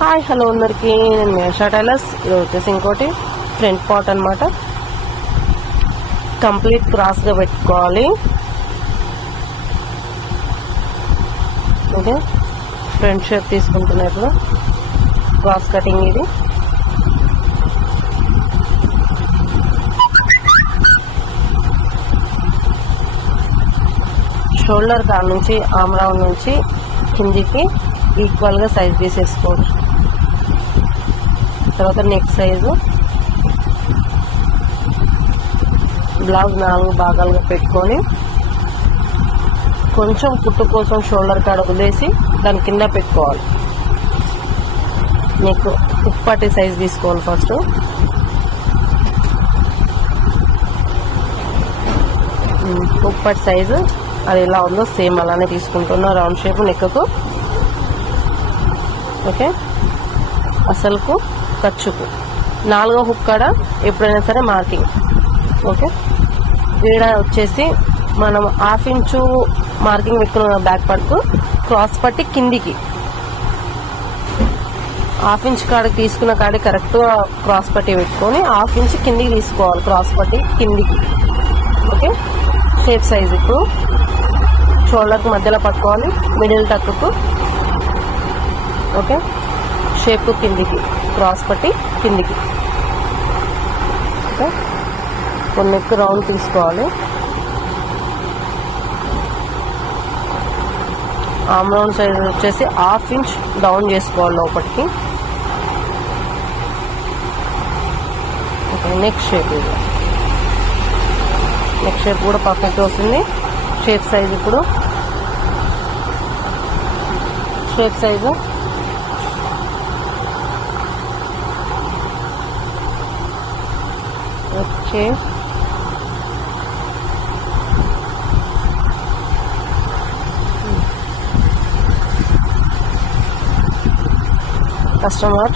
Hi hello అందరికీ, నేను మేషా టైలర్స్. ఇది వచ్చేసి ఇంకోటి ఫ్రంట్ పార్ట్ అనమాట. కంప్లీట్ క్రాస్గా పెట్టుకోవాలి. ఓకే, ఫ్రంట్ షేప్ తీసుకుంటున్నాయి. ఇప్పుడు క్రాస్ కటింగ్ ఇది. షోల్డర్ కాడ నుంచి ఆర్మ్ రౌండ్ నుంచి కిందికి ఈక్వల్గా సైజ్ తీసేసుకోవచ్చు. తర్వాత నెక్ సైజు బ్లౌజ్ 4 భాగాలుగా పెట్టుకొని కొంచెం కుట్టు కోసం షోల్డర్ కాడ వదిలేసి దాని కింద పెట్టుకోవాలి. నెక్ ఉప్పటి సైజ్ తీసుకోవాలి. ఫస్ట్ ఉప్పటి సైజు అది ఎలా ఉందో సేమ్ అలానే తీసుకుంటున్నా. రౌండ్ షేప్ నెక్కు, ఓకే, అసలుకు ఖర్చుకు 4వ హుక్ కాడ ఎప్పుడైనా సరే మార్కింగ్. ఓకే, ఈడ వచ్చేసి మనం 1/2 ఇంచు మార్కింగ్ పెట్టుకున్న బ్యాక్ పట్టుకు క్రాస్ పట్టి కిందికి 1/2 ఇంచ్ కాడికి తీసుకున్న కాడికి కరెక్ట్గా క్రాస్ పట్టి పెట్టుకొని 1/2 ఇంచ్ కిందికి తీసుకోవాలి. క్రాస్ పట్టి కిందికి. ఓకే, షేప్ సైజ్ ఇప్పుడు షోల్డర్కి మధ్యలో పట్టుకోవాలి. మిడిల్ టక్కు, ఓకే, షేప్ కిందికి క్రాస్ పట్టి కిందికి. ఓకే, కొన్ని నెక్ రౌండ్ తీసుకోవాలి. ఆర్మ్ రౌండ్ సైజ్ వచ్చేసి 1/2 ఇంచ్ డౌన్ చేసుకోవాలి లోపలికి. ఓకే, నెక్ షేప్ ఇది. నెక్ షేప్ కూడా పర్ఫెక్ట్ వస్తుంది. షేప్ సైజ్ ఇప్పుడు షేప్ సైజు ఓకే, కస్టమర్